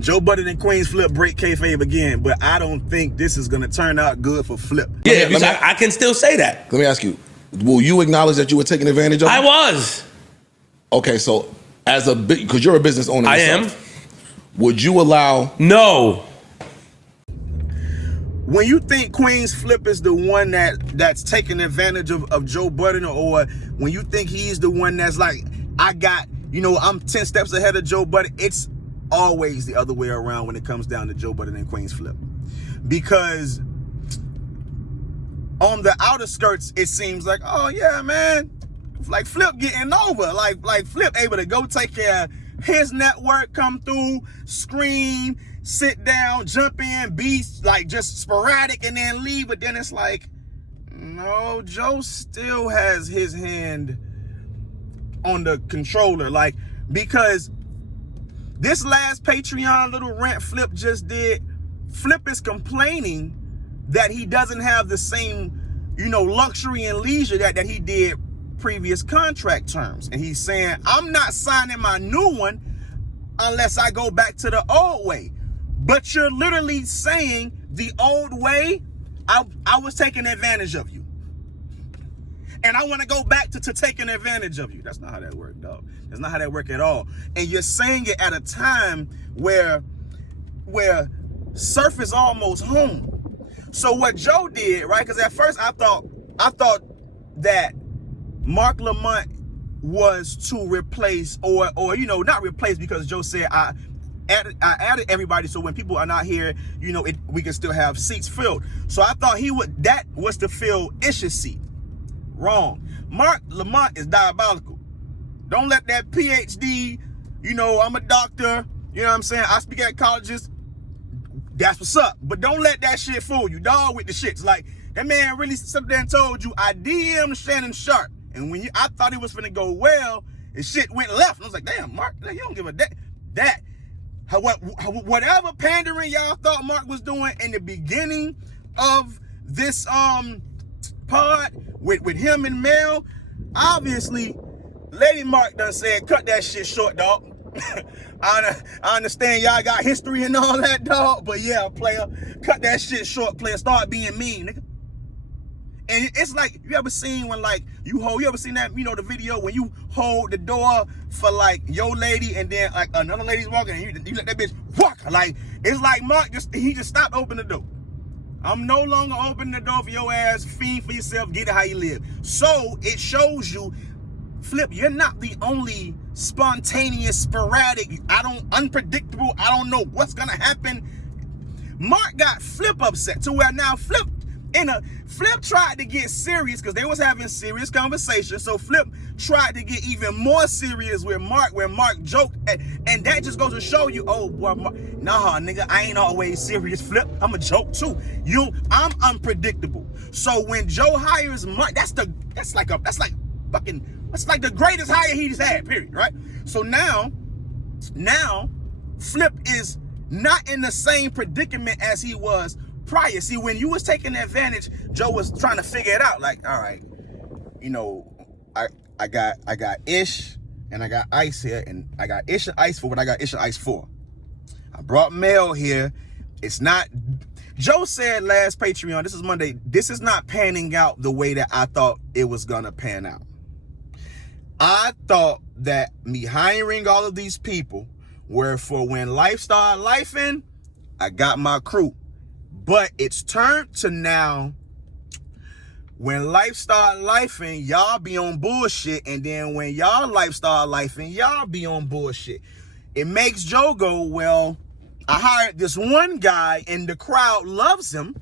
Joe Budden and Queenz Flip break kayfabe again, but I don't think this is going to turn out good for Flip. Yeah, I can still say that. Let me ask you, will you acknowledge that you were taking advantage of him? I was. Okay, so because you're a business owner yourself, I am. Would you allow... No. When you think Queenz Flip is the one that's taking advantage of Joe Budden, or when you think he's the one that's like, I'm 10 steps ahead of Joe Budden, it's always the other way around when it comes down to Joe Budden and Queenz Flip. Because on the outer skirts, it seems like, oh yeah, man, like Flip getting over, like Flip able to go take care of his network, come through, scream, sit down, jump in, be like just sporadic and then leave. But then it's like, no, Joe still has his hand on the controller. Like, because this last Patreon little rant Flip just did, Flip is complaining that he doesn't have the same, luxury and leisure that he did previous contract terms. And he's saying, I'm not signing my new one unless I go back to the old way. But you're literally saying the old way, I was taking advantage of you. And I want to go back to taking advantage of you. That's not how that works, dog. That's not how that works at all. And you're saying it at a time where surf is almost home. So what Joe did, right? Because at first I thought that Mark Lamont was to replace or not replace, because Joe said I added everybody so when people are not here, we can still have seats filled. So I thought that was to fill Ish's seat. Wrong. Mark Lamont is diabolical. Don't let that PhD, I'm a doctor, you know what I'm saying? I speak at colleges. That's what's up. But don't let that shit fool you, dog, with the shits. Like, that man really sat there and told you, I DM'd Shannon Sharp. And when I thought it was finna go well, and shit went left. And I was like, damn, Mark, you don't give a that. Whatever pandering y'all thought Mark was doing in the beginning of this pod with him and Mel, obviously, Lady Mark done said, cut that shit short, dog. I understand y'all got history and all that, dog, but yeah, player, cut that shit short, player. Start being mean, nigga. And it's like, you ever seen when you ever seen that, the video when you hold the door for your lady and then another lady's walking and you let that bitch walk. Like, it's like Mark he just stopped opening the door. I'm no longer opening the door for your ass, fiend for yourself, get it how you live. So it shows you, Flip, you're not the only spontaneous, sporadic, unpredictable, I don't know what's gonna happen. Mark got Flip upset to where now Flip tried to get serious because they was having serious conversations. So Flip tried to get even more serious with Mark, where Mark joked, and that just goes to show you, oh boy, Mark, nah, nigga, I ain't always serious, Flip. I'm a joke too. I'm unpredictable. So when Joe hires Mark, that's like the greatest hire he's had, period, right? So now Flip is not in the same predicament as he was prior. See, when you was taking advantage, Joe was trying to figure it out. Like, all right, I got Ish and I got Ice here, and I got Ish and Ice for what I got Ish and Ice for. I brought Mel here. It's not. Joe said last Patreon, this is Monday, this is not panning out the way that I thought it was gonna pan out. I thought that me hiring all of these people were for when life started lifing, I got my crew. But it's turned to now, when life start lifing, y'all be on bullshit. And then when y'all life start lifing, y'all be on bullshit. It makes Joe go, well, I hired this one guy and the crowd loves him.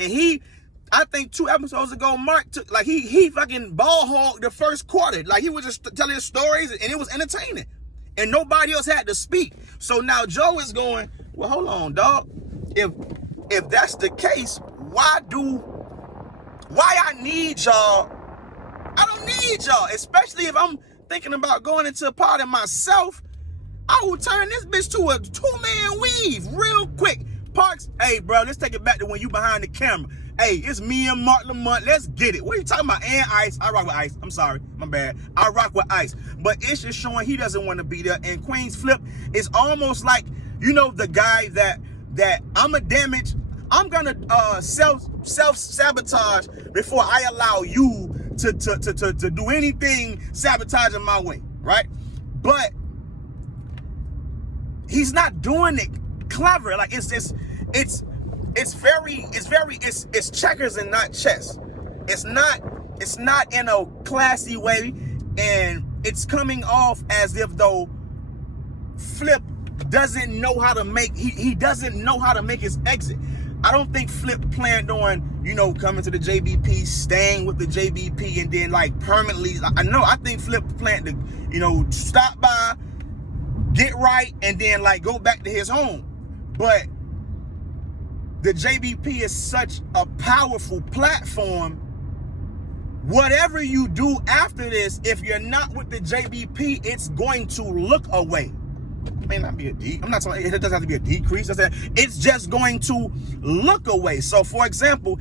And I think 2 episodes ago, Mark took, he fucking ball hogged the first quarter. Like, he was just telling his stories and it was entertaining. And nobody else had to speak. So now Joe is going, well, hold on, dog. If that's the case, why I need y'all? I don't need y'all, especially if I'm thinking about going into a party myself. I will turn this bitch to a 2-man weave real quick. Parks, hey, bro, let's take it back to when you behind the camera. Hey, it's me and Mark Lamont. Let's get it. What are you talking about? And Ice. I rock with Ice. I'm sorry. My bad. I rock with Ice. But it's just showing he doesn't want to be there. And Queenz Flip is almost like you know, the guy that I'm gonna self-sabotage before I allow you to do anything sabotaging my way, right? But he's not doing it clever. Like it's checkers and not chess. It's not in a classy way, and it's coming off as if though Flip doesn't know how to make he doesn't know how to make his exit. I don't think Flip planned on, you know, coming to the JBP, staying with the JBP, and then like permanently. I think Flip planned to, you know, stop by, get right, and then like go back to his home. But the JBP is such a powerful platform. Whatever you do after this, if you're not with the JBP, it's going to look away. It may not be I'm not talking, it doesn't have to be a decrease. It's just going to look away. So for example,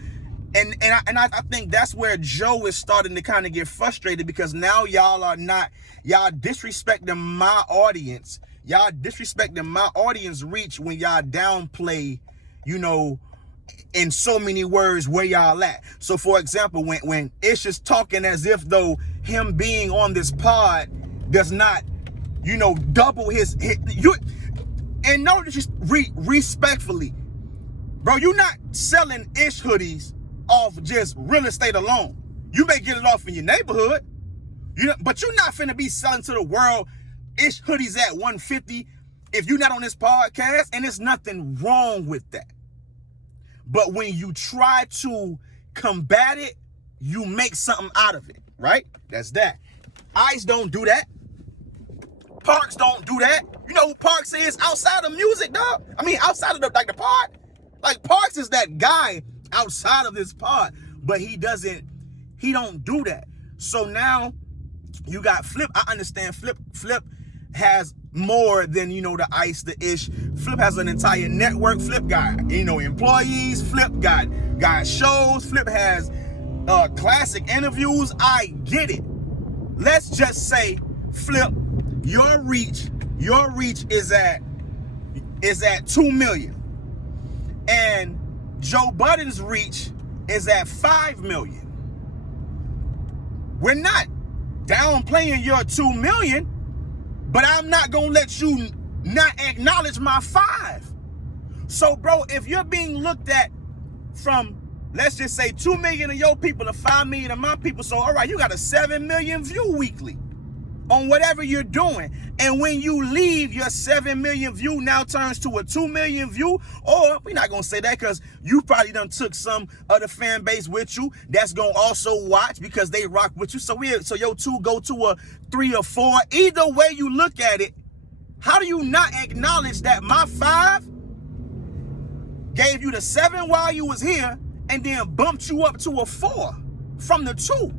and I think that's where Joe is starting to kind of get frustrated, because now y'all disrespecting my audience. Y'all disrespecting my audience reach when y'all downplay, you know, in so many words where y'all at. So for example, when Ish is talking as if though him being on this pod does not, you know, double his you, and no, respectfully, bro, you're not selling Ish hoodies off just real estate alone. You may get it off in your neighborhood, you know, but you're not finna be selling to the world Ish hoodies at $150 if you're not on this podcast, and there's nothing wrong with that. But when you try to combat it, you make something out of it, right? That's that. Ice don't do that. Parks don't do that. You know who Parks is outside of music, dog? I mean, outside of the pod. Like, Parks is that guy outside of this pod, but he don't do that. So now you got Flip. I understand Flip has more than, you know, the Ice, the Ish. Flip has an entire network. Flip got, you know, employees. Flip got shows. Flip has classic interviews. I get it. Let's just say, Flip, your reach is at 2 million, and Joe Budden's reach is at 5 million. We're not downplaying your 2 million, but I'm not gonna let you not acknowledge my 5. So, bro, if you're being looked at from, let's just say 2 million of your people to 5 million of my people, so all right, you got a 7 million view weekly on whatever you're doing. And when you leave, your 7 million view now turns to a 2 million view. Or we're not gonna say that, because you probably done took some other fan base with you that's gonna also watch because they rock with you. So your 2 go to a 3 or 4. Either way you look at it, how do you not acknowledge that my 5 gave you the 7 while you was here and then bumped you up to a 4 from the 2?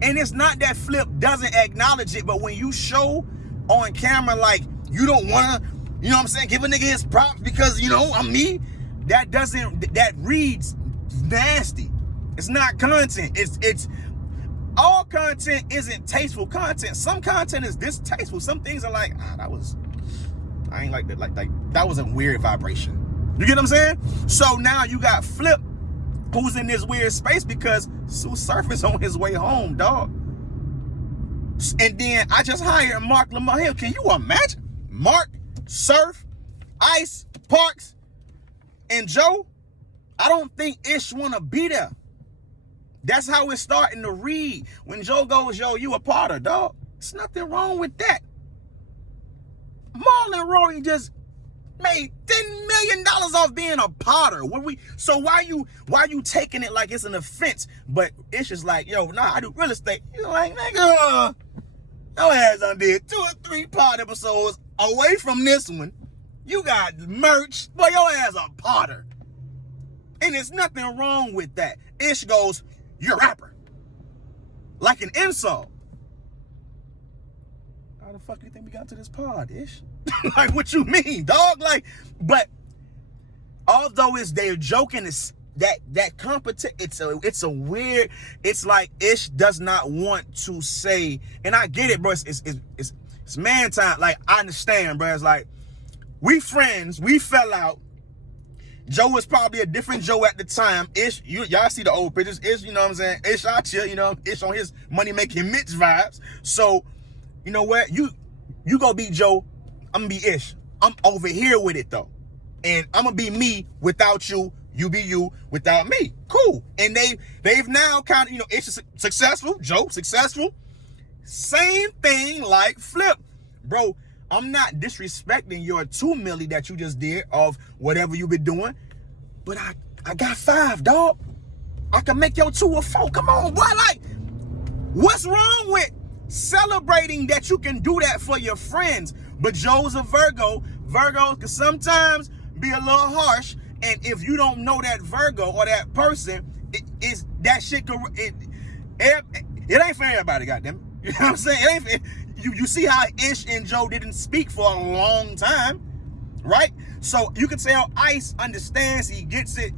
And it's not that Flip doesn't acknowledge it, but when you show on camera like you don't wanna, you know what I'm saying, give a nigga his props because, you know, I'm me, that reads nasty. It's not content. It's all content isn't tasteful content. Some content is distasteful. Some things are like, I ain't like that. Like that was a weird vibration. You get what I'm saying? So now you got Flip, who's in this weird space because Sue Surf is on his way home, dog. And then I just hired Mark Lamont. Hell, can you imagine? Mark, Surf, Ice, Parks, and Joe? I don't think Ish wanna be there. That's how it's starting to read. When Joe goes, yo, you a potter, dog. There's nothing wrong with that. Marlon Rory just made $10 million off being a potter. So why you taking it like it's an offense? But it's just like, yo, nah, I do real estate. You're like, nigga, your ass done did 2 or 3 pod episodes away from this one. You got merch, but your ass a potter. And there's nothing wrong with that. Ish goes, you're a rapper. Like an insult. How the fuck do you think we got to this pod, Ish? Like, what you mean, dog? Like, but although they're joking, it's that competition. It's a weird. It's like Ish does not want to say, and I get it, bro. It's man time. Like, I understand, bro. It's like We friends, we fell out. Joe was probably a different Joe at the time. Ish, y'all see the old pictures. Ish, you know what I'm saying? Ish out here, you know, Ish on his money making Mitch vibes. So, you know what? You go be Joe. I'm gonna be Ish. I'm over here with it though. And I'm gonna be me without you. You be you without me. Cool. And they've now kind of, you know, Ish is successful. Joe successful. Same thing like Flip. Bro, I'm not disrespecting your 2 milli that you just did of whatever you been doing, but I got 5, dog. I can make your 2 or 4. Come on, boy. Like, what's wrong with celebrating that you can do that for your friends? But Joe's a Virgo. Virgos can sometimes be a little harsh, and if you don't know that Virgo or that person, that shit it ain't for everybody, goddamn. You know what I'm saying? It ain't. You see how Ish and Joe didn't speak for a long time, right? So you can tell Ice understands, he gets it.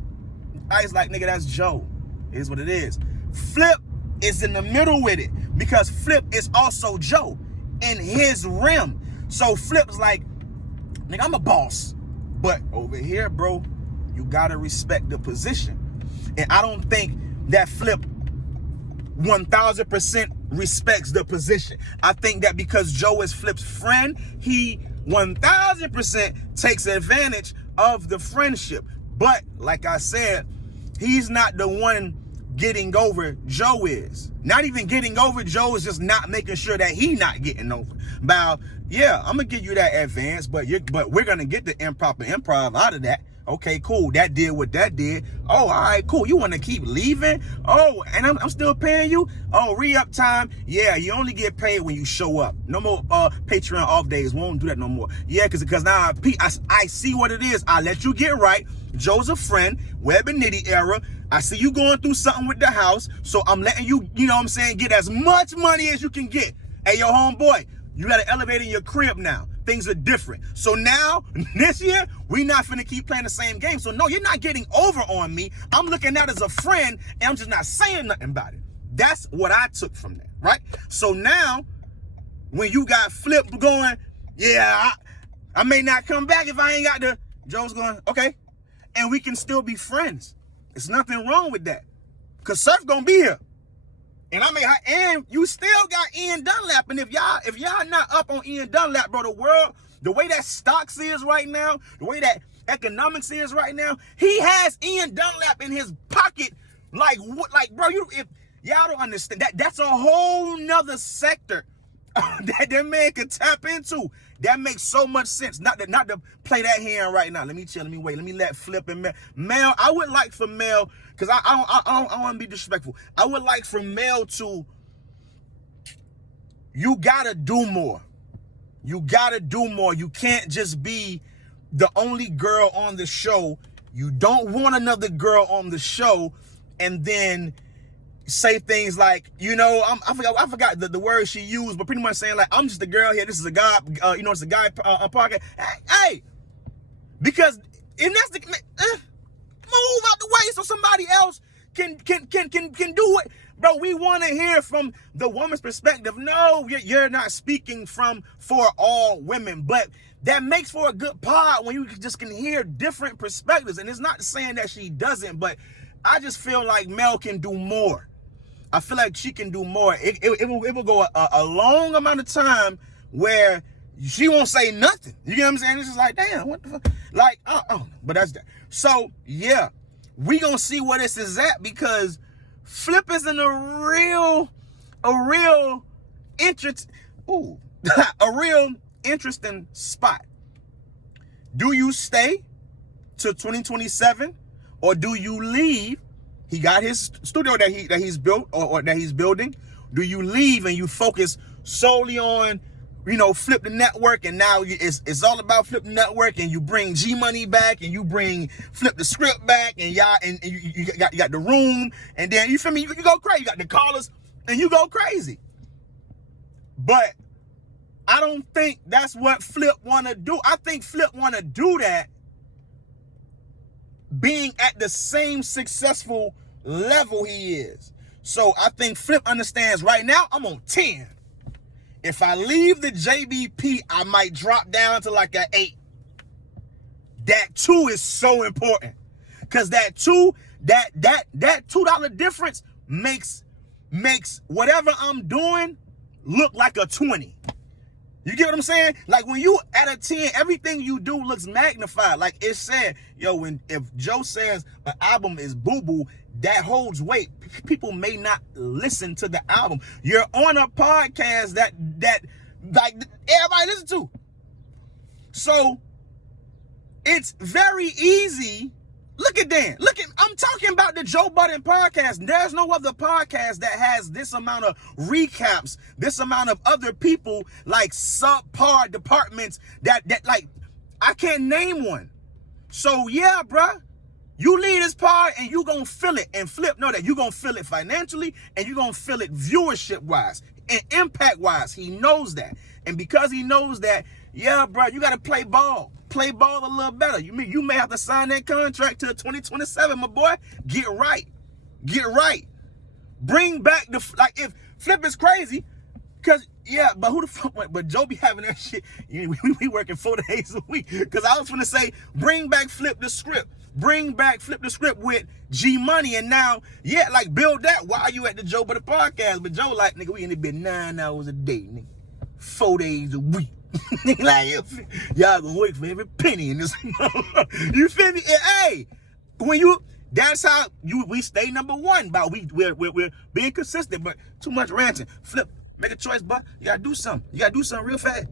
Ice like, nigga, that's Joe. It is what it is. Flip is in the middle with it because Flip is also Joe in his rim. So Flip's like, nigga, I'm a boss. But over here, bro, you gotta respect the position. And I don't think that Flip 1000% respects the position. I think that because Joe is Flip's friend, he 1000% takes advantage of the friendship. But like I said, he's not the one getting over. Joe is. Not even getting over. Joe is just not making sure that he not getting over. About, yeah, I'm gonna give you that advance, but we're gonna get the improv out of that. Okay, cool. That did what that did. Oh, all right, cool. You want to keep leaving? Oh, and I'm still paying you? Oh, re-up time. Yeah, you only get paid when you show up. No more Patreon off days. We won't do that no more. Yeah, because now I see what it is. I let you get right. Joe's a friend. Web and Nitty era. I see you going through something with the house, so I'm letting you, you know what I'm saying, get as much money as you can get. Hey, yo, homeboy, you got an elevator in your crib now. Things are different. So now, this year, we not finna keep playing the same game. So no, you're not getting over on me. I'm looking at it as a friend, and I'm just not saying nothing about it. That's what I took from that, right? So now, when you got Flip going, yeah, I may not come back if I ain't got the... Joe's going, okay. And we can still be friends. There's nothing wrong with that. Because Surf gonna be here. And I mean, and you still got Ian Dunlap. And if y'all not up on Ian Dunlap, bro, the way that stocks is right now, the way that economics is right now, he has Ian Dunlap in his pocket. Like, what? Like, bro, if y'all don't understand that's a whole nother sector that man could tap into. That makes so much sense. Not to play that hand right now. Let me chill. Let me wait. Let me let Flip and Mel. I would like for Mel, because I don't want to be disrespectful. I would like for Mel to. You gotta do more. You gotta do more. You can't just be the only girl on the show. You don't want another girl on the show, and then say things like, you know, I forgot the word she used, but pretty much saying like, I'm just a girl here. This is a guy, you know, it's a guy podcast. Hey, because if that's the move out the way so somebody else can do it, bro. We want to hear from the woman's perspective. No, you're not speaking for all women, but that makes for a good pod when you just can hear different perspectives. And it's not saying that she doesn't, but I just feel like Mel can do more. I feel like she can do more. It will go a long amount of time where she won't say nothing. You get what I'm saying? It's just like, damn, what the fuck? Like, but that's that. So, yeah, we gonna see where this is at, because Flip is in a real interesting spot. Do you stay to 2027 or do you leave? He got his studio that he's built or that he's building. Do you leave and you focus solely on, you know, Flip the Network, and now it's all about Flip the Network, and you bring G Money back, and you bring Flip the Script back, and y'all and you got the room, and then you feel me? You go crazy. You got the callers, and you go crazy. But I don't think that's what Flip want to do. I think Flip want to do that being at the same successful level he is. So I think Flip understands right now I'm on 10. If I leave the JBP, I might drop down to like an 8. that 2 is so important. Cause that $2 difference makes whatever I'm doing look like a 20. You get what I'm saying? Like when you at a 10, everything you do looks magnified. Like it's saying, yo, if Joe says an album is boo-boo, that holds weight. People may not listen to the album. You're on a podcast that like everybody listen to. So it's very easy. Look at Dan. I'm talking about the Joe Budden podcast. There's no other podcast that has this amount of recaps, this amount of other people, like subpar departments that like, I can't name one. So yeah, bruh, you lead this pod and you gonna feel it. And Flip know that you gonna feel it financially and you gonna feel it viewership wise and impact wise. He knows that. And because he knows that, yeah, bruh, you gotta play ball. Play ball a little better. You may have to sign that contract till 2027, my boy. Get right. Get right. Bring back like if Flip is crazy, cause yeah, but who the fuck went? But Joe be having that shit. We working 4 days a week. Cause I was gonna say, bring back Flip the script. Bring back Flip the script with G Money, and now, yeah, like build that while you at the Joe Budden podcast. But Joe like, nigga, we in the bed 9 hours a day, nigga. 4 days a week. Like, y'all gonna wait for every penny in this. You feel me? And, hey, when you, that's how we stay number one. But we're being consistent. But too much ranting. Flip, make a choice, but you gotta do something. You gotta do something real fast.